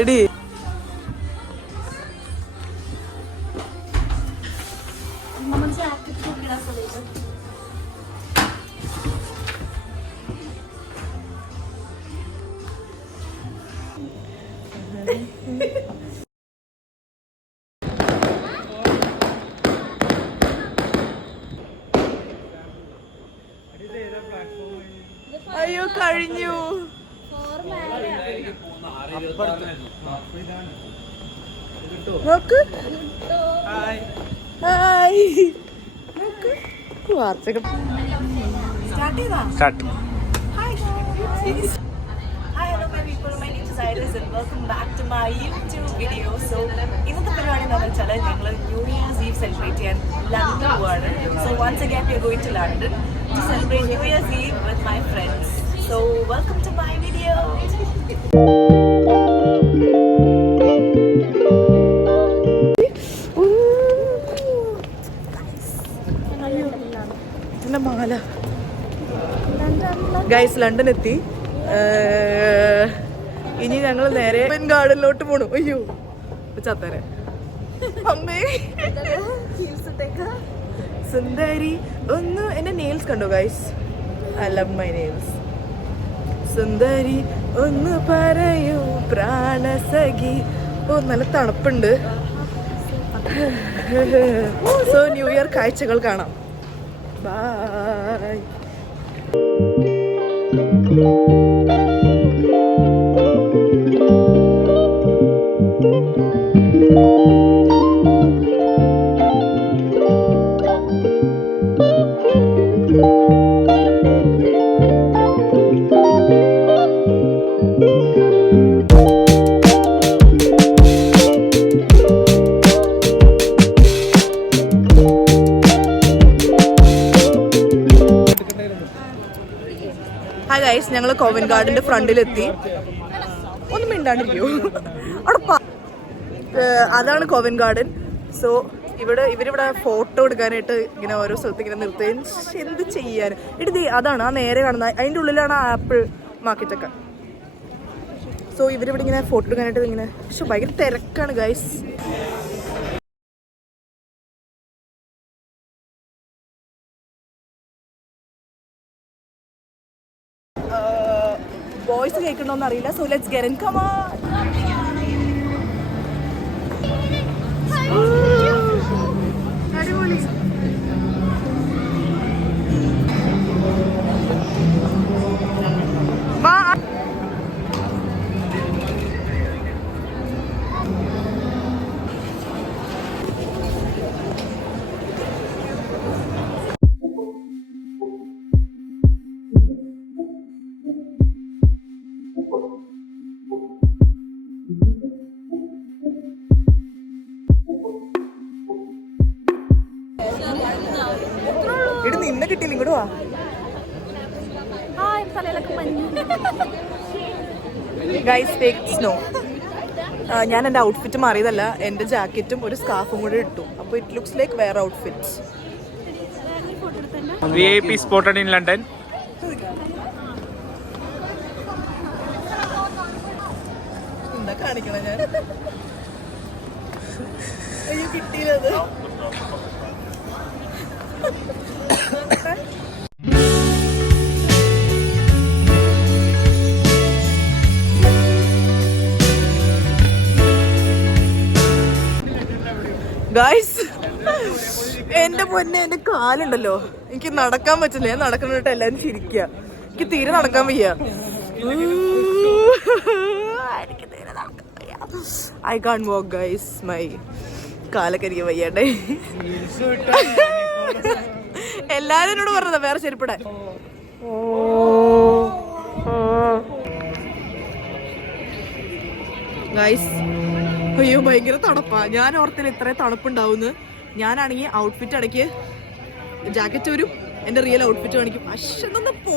എടി അയ്യോ കഴിഞ്ഞു. നോക്ക് Start. Hi, hello my people. My name is Iris and welcome back to my YouTube video. So, ഇന്നത്തെ പരിപാടി എന്താണെന്ന് വെച്ചാൽ ഞങ്ങൾ ന്യൂ ഇയേഴ്സ് ഈവ് സെലിബ്രേറ്റ് ചെയ്യാൻ ലണ്ടൻ പോവാണ്. So once again we are going to London to celebrate New Year's Eve with my friends. So welcome to my video. Mala guys London എത്തി. ഇനി ഞങ്ങൾ നേരെ ഗാർഡനിലോട്ട് പോണു. അയ്യോ ചത്തരെ അമ്മേ സുന്ദരി ഒന്ന് എന്റെ നെയിൽസ് കണ്ടോ guys? I love my nails. സുന്ദരി ഒന്ന് പറയൂ പ്രാണസഖി. ഓ നല്ല തണുപ്പുണ്ട്. സോ ന്യൂ ഇയർ കാഴ്ചകൾ കാണാം. ബൈ. ഹായ് ഗൈസ്, ഞങ്ങൾ കോവന്റ് ഗാർഡന്റെ ഫ്രണ്ടിലെത്തി. ഒന്നും മിണ്ടാണ്ടിരിക്കോ അവിടെ? അതാണ് കോവന്റ് ഗാർഡൻ. സോ ഇവരിവിടെ ഫോട്ടോ എടുക്കാനായിട്ട് ഇങ്ങനെ ഓരോ സ്ഥലത്ത് ഇങ്ങനെ നിർത്തുകയും എന്ത് ചെയ്യാൻ. ഇടി അതാണ് ആ നേരെ കാണുന്ന, അതിൻ്റെ ഉള്ളിലാണ് ആപ്പിൾ മാർക്കറ്റൊക്കെ. സോ ഇവരിവിടെ ഇങ്ങനെ ഫോട്ടോ എടുക്കാനായിട്ട് ഇങ്ങനെ, പക്ഷെ ഭയങ്കര തിരക്കാണ് ഗൈസ്. വോയിസ് കേൾക്കണോന്ന് അറിയില്ല. So let's get in. Come on. അടിപൊളി. വാ. ഇവിടെ നിന്ന് കിട്ടിയില്ല. ഇങ്ങോട്ട് വാ. Guys fake snow. ഞാൻ എൻ്റെ ഔട്ട്ഫിറ്റ് മാറിയതല്ല, എൻ്റെ ജാക്കറ്റും ഒരു സ്കാർഫും കൂടെ ഇട്ടു. അപ്പോൾ ഇറ്റ് ലുക്സ് ലൈക്ക് വേറെ outfit. VIP spotted in London. എന്താ കാണിക്കണ ഞാൻ? അയ്യോ കിട്ടിയില്ലത്. ഗൈസ് എന്റെ പൊന്നെ, എന്റെ കാലുണ്ടല്ലോ, എനിക്ക് നടക്കാൻ പറ്റില്ല. ഞാൻ നടക്കണിട്ട് എല്ലാരും ചിരിക്കുക. എനിക്ക് തീരെ നടക്കാൻ വയ്യ. I can't walk guys. My കാലൊക്കെ എനിക്ക് വയ്യാണ്ടേ. എല്ലാരും എന്നോട് പറഞ്ഞതാ വേറെ ചെരുപ്പിടാൻ. ഗൈസ് അയ്യോ ഭയങ്കര തണുപ്പാ. ഞാൻ ഓർത്തില്ല ഇത്രയും തണുപ്പുണ്ടാവുന്ന്. ഞാനാണെങ്കിൽ ഔട്ട്ഫിറ്റ് ഇടയ്ക്ക് ജാക്കറ്റ് വരും, എൻ്റെ റിയൽ ഔട്ട്ഫിറ്റ് കാണിക്കും. അശ്വന്ന് പോ.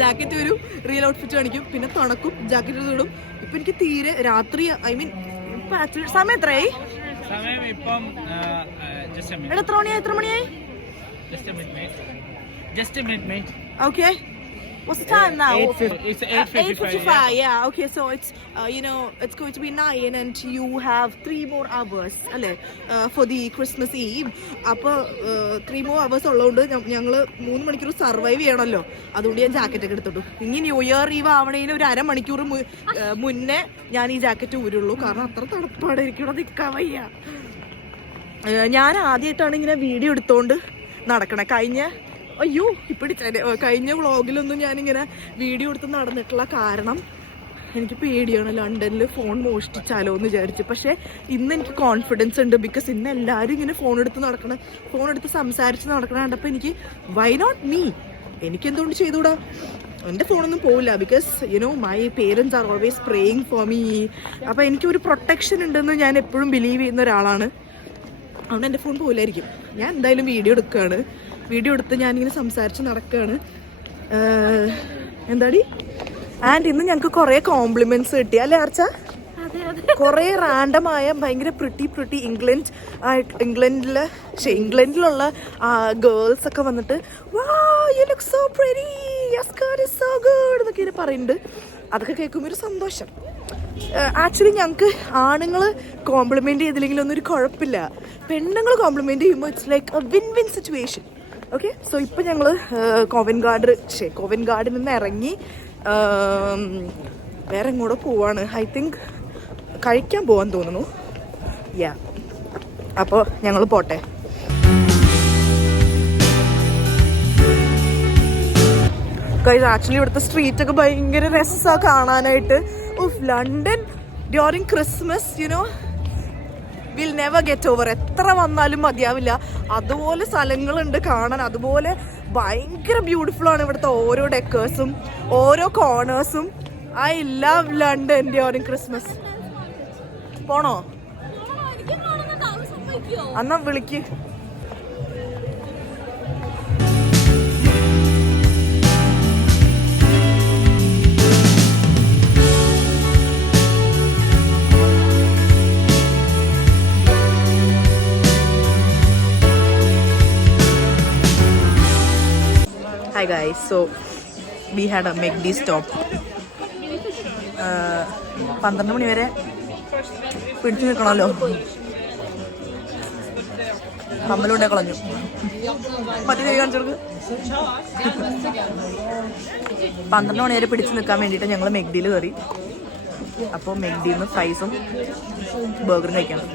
ജാക്കറ്റ് വരും, റിയൽ ഔട്ട്ഫിറ്റ് കാണിക്കും, പിന്നെ തണുക്കും, ജാക്കറ്റ് ഇടും. ഇപ്പൊ എനിക്ക് തീരെ രാത്രി, ഐ മീൻ സമയം എത്രയായി? എത്ര മണിയായി? Just a minute. Okay What's the time now? 8:50. It's 8:55. Yeah. Okay, so it's it's going to be 9 and you have 3 more hours, alle, for the Christmas Eve. അപ്പോൾ 3 more hours ഉള്ളതുകൊണ്ട് ഞങ്ങൾ 3 മണിക്കൂർ survive ചെയ്യണമല്ലോ. അതുകൊണ്ട് ഞാൻ ജാക്കറ്റ് ഒക്കെ എടുത്തിട്ടു. ഇനി ന്യൂ ഇയർ ഈവ് ആവണേന് ഒരു അരമണിക്കൂർ മുന്നേ ഞാൻ ഈ ജാക്കറ്റ് ഊരുള്ളൂ. കാരണം അത്ര തണുപ്പാണ്, എനിക്കിവിടെ നിൽക്കാൻ വയ്യ. ഞാൻ ആദ്യമായിട്ടാണ് ഇങ്ങനെ വീഡിയോ എടുത്തോണ്ട് നടക്കണേ. കഴിഞ്ഞ വ്ളോഗിലൊന്നും ഞാനിങ്ങനെ വീഡിയോ എടുത്ത് നടന്നിട്ടുള്ള കാരണം എനിക്ക് പേടിയാണ് ലണ്ടനിൽ ഫോൺ മോഷ്ടിച്ചാലോ എന്ന് വിചാരിച്ചു. പക്ഷേ ഇന്ന് എനിക്ക് കോൺഫിഡൻസ് ഉണ്ട്. ബിക്കോസ് ഇന്ന് എല്ലാവരും ഇങ്ങനെ ഫോൺ എടുത്ത് സംസാരിച്ച് നടക്കണം കണ്ടപ്പോൾ എനിക്ക് വൈ നോട്ട് മീ, എനിക്കെന്തുകൊണ്ട് ചെയ്തുകൂടാ? എൻ്റെ ഫോണൊന്നും പോവില്ല. Because my parents are always praying for me. അപ്പോൾ എനിക്കൊരു പ്രൊട്ടക്ഷൻ ഉണ്ടെന്ന് ഞാൻ എപ്പോഴും ബിലീവ് ചെയ്യുന്ന ഒരാളാണ്. അതുകൊണ്ട് എൻ്റെ ഫോൺ പോവില്ലായിരിക്കും. ഞാൻ എന്തായാലും വീഡിയോ എടുത്ത് ഞാനിങ്ങനെ സംസാരിച്ച് നടക്കുകയാണ്. എന്താടി? ആൻഡ് ഇന്ന് ഞങ്ങൾക്ക് കുറേ കോംപ്ലിമെന്റ്സ് കിട്ടി അല്ലേ ആർച്ച? കുറേ റാൻഡമായ ഭയങ്കര പ്രിട്ടി ഇംഗ്ലണ്ടിലുള്ള ഗേൾസ് ഒക്കെ വന്നിട്ട് you look so pretty, your skirt is so good എന്നൊക്കെ പറയുന്നുണ്ട്. അതൊക്കെ കേൾക്കുമ്പോൾ ഒരു സന്തോഷം. ആക്ച്വലി ഞങ്ങൾക്ക് ആണുങ്ങൾ കോംപ്ലിമെന്റ് ചെയ്തില്ലെങ്കിലും ഒന്നും ഒരു കുഴപ്പമില്ല. പെണ്ണുങ്ങൾ കോംപ്ലിമെന്റ് ചെയ്യുമ്പോൾ it's like A win win situation. Okay, so ഇപ്പം ഞങ്ങൾ കോവൻ ഗാർഡിൽ നിന്ന് ഇറങ്ങി വേറെ എങ്ങോട്ടോ പോവാണ്. ഐ തിങ്ക് കഴിക്കാൻ പോവാൻ തോന്നുന്നു. യാ, അപ്പോൾ ഞങ്ങൾ പോട്ടെ. ആക്ച്വലി ഇവിടുത്തെ സ്ട്രീറ്റ് ഒക്കെ ഭയങ്കര രസമാണ് കാണാനായിട്ട്. London during Christmas will never get over. എത്ര വന്നാലും മതിയാവില്ല. അതുപോലെ സ്ഥലങ്ങളുണ്ട് കാണാൻ. അതുപോലെ ഭയങ്കര ബ്യൂട്ടിഫുൾ ആണ് ഇവിടുത്തെ ഓരോ ഡെക്കേഴ്സും ഓരോ കോർണേഴ്സും. I love London during Christmas. പോണോ? എന്നാ വിളിക്ക്. Hi guys, so we had a McD stop. 12 മണി വരെ പിടിച്ചു നിൽക്കണമല്ലോ. കമ്മലുണ്ടേ കളഞ്ഞു. മറ്റേ കാണിച്ചവർക്ക് 12 മണി വരെ പിടിച്ചു നിൽക്കാൻ വേണ്ടിയിട്ട് ഞങ്ങൾ മെഗ്ഡിയിൽ കയറി. അപ്പോൾ മെഗ്ഡിയിൽ നിന്ന് ഫ്രൈസും ബർഗറും കഴിക്കണം.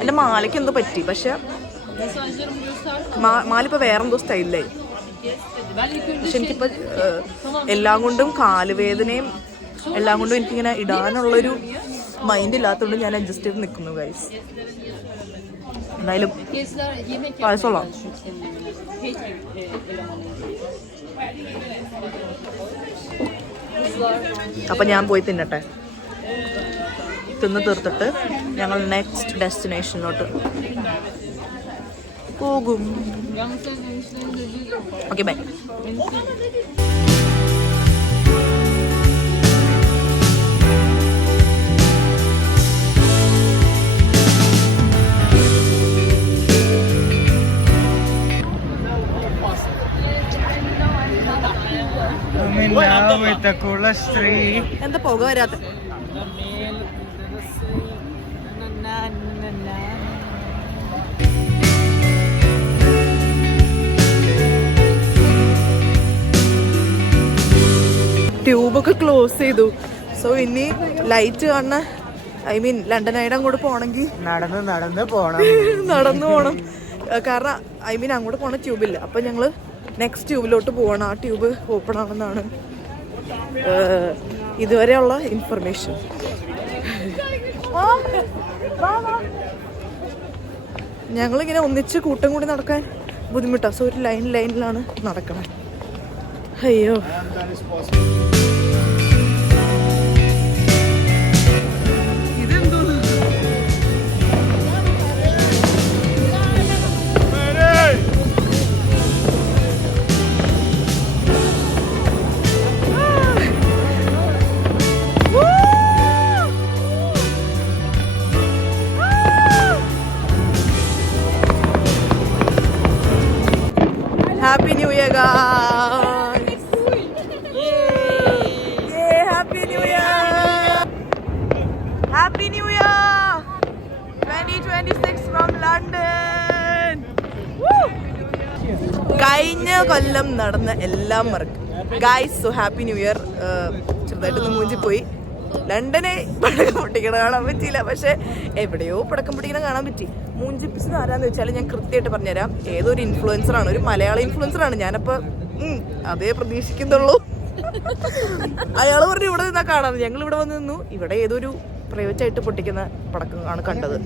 എൻ്റെ മാലയ്ക്ക് എന്തോ പറ്റി, പക്ഷെ മാലിപ്പോൾ വേറെന്തോ സ്റ്റൈലിലായി. പക്ഷെ എനിക്കിപ്പോൾ എല്ലാം കൊണ്ടും കാലുവേദനയും എല്ലാം കൊണ്ടും എനിക്കിങ്ങനെ ഇടാനുള്ളൊരു മൈൻഡ് ഇല്ലാത്തതുകൊണ്ട് ഞാൻ അഡ്ജസ്റ്റ് ചെയ്ത് നിൽക്കുന്നു ഗൈസ്. എന്തായാലും പായസമുള്ളാം. അപ്പം ഞാൻ പോയി തിന്നട്ടെ. തിന്ന് തീർത്തിട്ട് ഞങ്ങൾ നെക്സ്റ്റ് ഡെസ്റ്റിനേഷനിലോട്ട് പോകും. Okay, bye. എന്താ പോക വരാത്ത? ട്യൂബൊക്കെ ക്ലോസ് ചെയ്തു. സോ ഇനി ലൈറ്റ് കാണുന്ന ലണ്ടനായിട്ട് അങ്ങോട്ട് പോകണമെങ്കിൽ നടന്ന് പോകണം. കാരണം അങ്ങോട്ട് പോകണ ട്യൂബില്ല. അപ്പം ഞങ്ങൾ നെക്സ്റ്റ് ട്യൂബിലോട്ട് പോകണം. ആ ട്യൂബ് ഓപ്പൺ ആണെന്നാണ് ഇതുവരെയുള്ള ഇൻഫർമേഷൻ. ഞങ്ങളിങ്ങനെ ഒന്നിച്ച് കൂട്ടം കൂടി നടക്കാൻ ബുദ്ധിമുട്ടാണ്. സോ ഒരു ലൈനിലാണ് നടക്കണം. അയ്യോ, happy new year guys. Happy new year, happy new year 2026 from London. കഴിഞ്ഞ കൊല്ലം നടന്ന എല്ലാം മറക്കും guys. So happy new year. ചെറുതായിട്ടൊന്ന് മൂഞ്ചി പോയി. ലണ്ടനെ പടക്കം പൊട്ടിക്കണ കാണാൻ പറ്റിയില്ല, പക്ഷെ എവിടെയോ പടക്കം പൊട്ടിക്കണ കാണാൻ പറ്റി. മൂഞ്ചിപ്പിച്ചത് ആരാന്ന് വെച്ചാൽ ഞാൻ കൃത്യമായിട്ട് പറഞ്ഞുതരാം. ഏതൊരു ഇൻഫ്ലുവൻസറാണ്, ഒരു മലയാള ഇൻഫ്ലുവൻസറാണ്. ഞാനപ്പോൾ അതേ പ്രതീക്ഷിക്കുന്നുള്ളൂ. അയാൾ പറഞ്ഞു ഇവിടെ നിന്നാ കാണാന്ന്. ഞങ്ങൾ ഇവിടെ വന്ന് നിന്നു. ഇവിടെ ഏതൊരു പ്രൈവറ്റായിട്ട് പൊട്ടിക്കുന്ന പടക്കം ആണ് കണ്ടത്.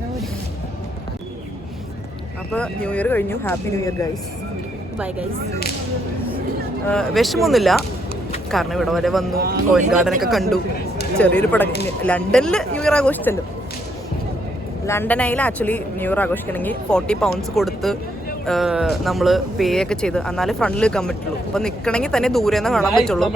അപ്പോൾ ന്യൂ ഇയർ കഴിഞ്ഞു. Happy new year guys. Bye guys. വിഷമമൊന്നുമില്ല, കാരണം ഇവിടെ വരെ വന്നു, കോവൻ ഗാർഡനൊക്കെ കണ്ടു. ചെറിയൊരു പടക്കം. ലണ്ടനിൽ ന്യൂ ഇയർ ആഘോഷിച്ചല്ലോ. ലണ്ടനായിൽ ആക്ച്വലി ന്യൂ ഇയർ ആഘോഷിക്കണമെങ്കിൽ 40 pounds കൊടുത്ത് നമ്മൾ പേ ഒക്കെ ചെയ്ത് എന്നാലേ ഫ്രണ്ടിൽ നിൽക്കാൻ പറ്റുള്ളൂ. അപ്പോൾ നിൽക്കണമെങ്കിൽ തന്നെ ദൂരെ നിന്ന് കാണാൻ പറ്റുള്ളൂ.